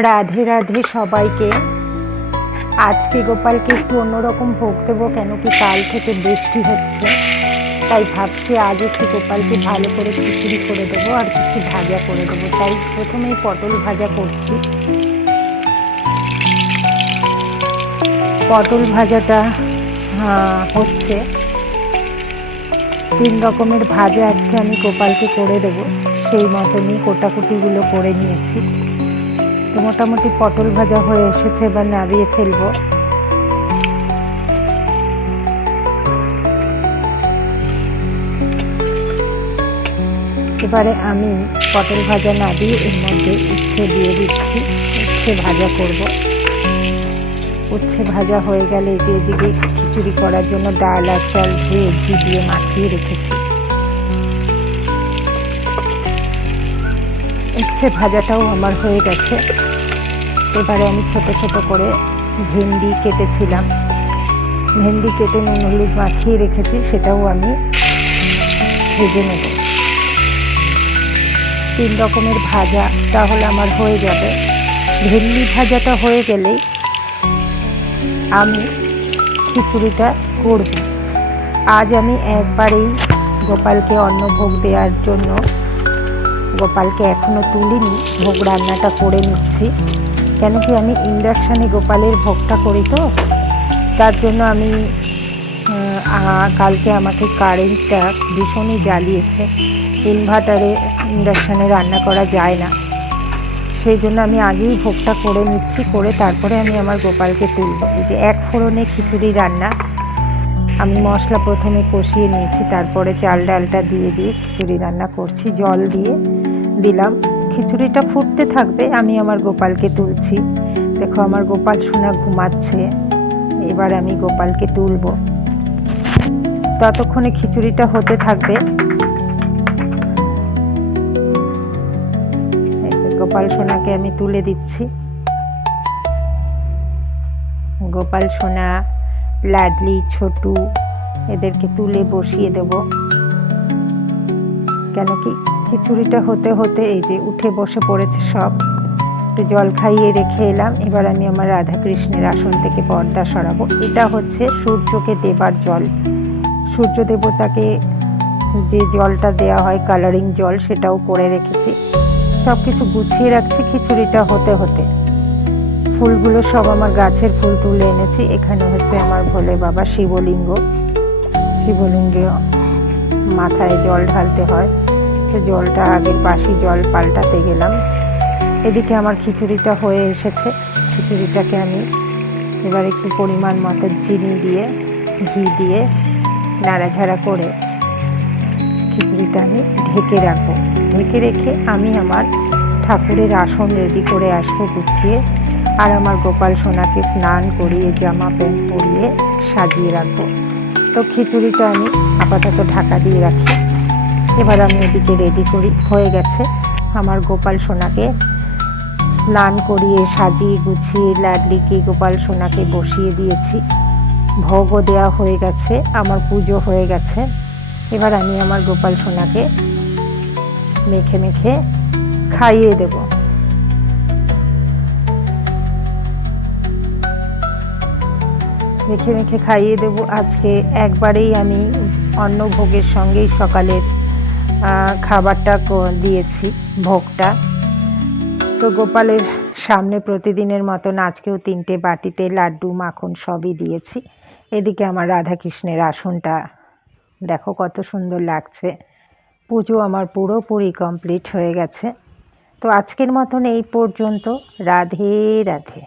রাধে রাধে সবাইকে। আজকে গোপালকে একটু অন্যরকম ভোগ দেবো, কেন কি কাল থেকে বৃষ্টি হচ্ছে, তাই ভাবছি আজ একটু গোপালকে ভালো করে খিচুড়ি করে দেবো আর কিছু ভাজা করে দেবো। তাই প্রথমেই পটল ভাজা করছি। পটল ভাজাটা হচ্ছে 3 রকমের ভাজা আজকে আমি গোপালকে করে দেবো, সেই মতনই কোটাকুটিগুলো করে নিয়েছি। তো মোটামুটি পটল ভাজা হয়ে এসেছে, এবার নামিয়ে ফেলবো। এবারে আমি পটল ভাজা না দিয়ে এর মধ্যে উচ্ছে দিয়ে দিচ্ছি, উচ্ছে ভাজা করব। উচ্ছে ভাজা হয়ে গেলে যে এদিকে খিচুড়ি করার জন্য ডাল আর চাল ধুয়ে ঘি দিয়ে মাখিয়ে রেখেছি। উচ্ছে ভাজাটাও আমার হয়ে গেছে। এবারে আমি ছোট ছোট করে ভেন্ডি কেটেছিলাম, ভেন্ডি কেটে নুন হলুদ মাখিয়ে রেখেছি, সেটাও আমি ভেজে নেব। 3 রকমের ভাজা তাহলে আমার হয়ে যাবে। ভেন্ডি ভাজাটা হয়ে গেলেই আমি খিচুড়িটা করব। আজ আমি একবারেই গোপালকে অন্নভোগ দেওয়ার জন্য, গোপালকে এখনও তুলিনি, ভোগ রান্নাটা করে নিচ্ছি। কেন কি আমি ইন্ডাকশানে গোপালের ভোগটা করি, তো তার জন্য আমি কালকে আমাকে কারেন্টটা ভীষণই জ্বালিয়েছে। ইনভার্টারে ইন্ডাকশানে রান্না করা যায় না, সেই জন্য আমি আগেই ভোগটা করে নিচ্ছি, করে তারপরে আমি আমার গোপালকে তুলব। এই যে 1 ফোড়নে খিচুড়ি রান্না, আমি মশলা প্রথমে কষিয়ে নিয়েছি, তারপরে চাল ডালটা দিয়ে খিচুড়ি রান্না করছি। জল দিয়ে দিলাম, খিচুড়িটা ফুটতে থাকবে, আমি আমার গোপালকে তুলছি। দেখো আমার গোপাল সোনা ঘুমাচ্ছে, এবার আমি গোপালকে তুলব। ততক্ষণে খিচুড়িটা হতে থাকবে। গোপাল সোনাকে আমি তুলে দিচ্ছি। গোপাল সোনা, লাডলি, ছোটু এদেরকে তুলে বসিয়ে দেব। কেন কি খিচুড়িটা হতে হতে এই যে উঠে বসে পড়েছে সব। একটু জল খাইয়ে রেখে এলাম। এবার আমি আমার রাধাকৃষ্ণের আসন থেকে পর্দা সরাবো। এটা হচ্ছে সূর্যকে দেবার জল। সূর্য দেবতাকে যে জলটা দেওয়া হয়, কালারিং জল, সেটাও করে রেখেছি। সব কিছু গুছিয়ে রাখছি খিচুড়িটা হতে হতে। ফুলগুলো সব আমার গাছের ফুল তুলে এনেছি। এখানে হচ্ছে আমার ভোলে বাবা শিবলিঙ্গ, শিবলিঙ্গে মাথায় জল ঢালতে হয়, তো জলটা আগের বাসি জল পাল্টাতে গেলাম। এদিকে আমার খিচুড়িটা হয়ে এসেছে। খিচুড়িটাকে আমি এবার একটু পরিমাণ মতো চিনি দিয়ে, ঘি দিয়ে নাড়াঝাড়া করে খিচুড়িটা আমি ঢেকে রাখবো। ঢেকে রেখে আমি আমার ঠাকুরের আসন রেডি করে আসবো গুছিয়ে, আর আমার গোপাল সোনাকে স্নান করিয়ে জামা প্যান্ট পরিয়ে সাজিয়ে রাখবো। তো খিচুড়িটা আমি আপাতত ঢাকা দিয়ে রাখি। এবার আমি এদিকে রেডি করি। হয়ে গেছে আমার গোপাল সোনাকে স্নান করিয়ে সাজিয়ে গুছিয়ে লাডলিকে গোপাল সোনাকে বসিয়ে দিয়েছি। ভোগও দেওয়া হয়ে গেছে, আমার পুজো হয়ে গেছে। এবার আমি আমার গোপাল সোনাকে মেখে মেখে খাইয়ে দেব। মেখে মেখে খাইয়ে দেব। আজকে একবারেই আমি অন্নভোগের সঙ্গেই সকালের খাবারটা দিয়েছি, ভোগটা। তো গোপালের সামনে প্রতিদিনের মতন আজকেও 3টে বাটিতে লাড্ডু, মাখন সবই দিয়েছি। এদিকে আমার রাধাকৃষ্ণের আসনটা দেখো কত সুন্দর লাগছে। পুজো আমার পুরোপুরি কমপ্লিট হয়ে গেছে। তো আজকের মতন এই পর্যন্ত। রাধে রাধে।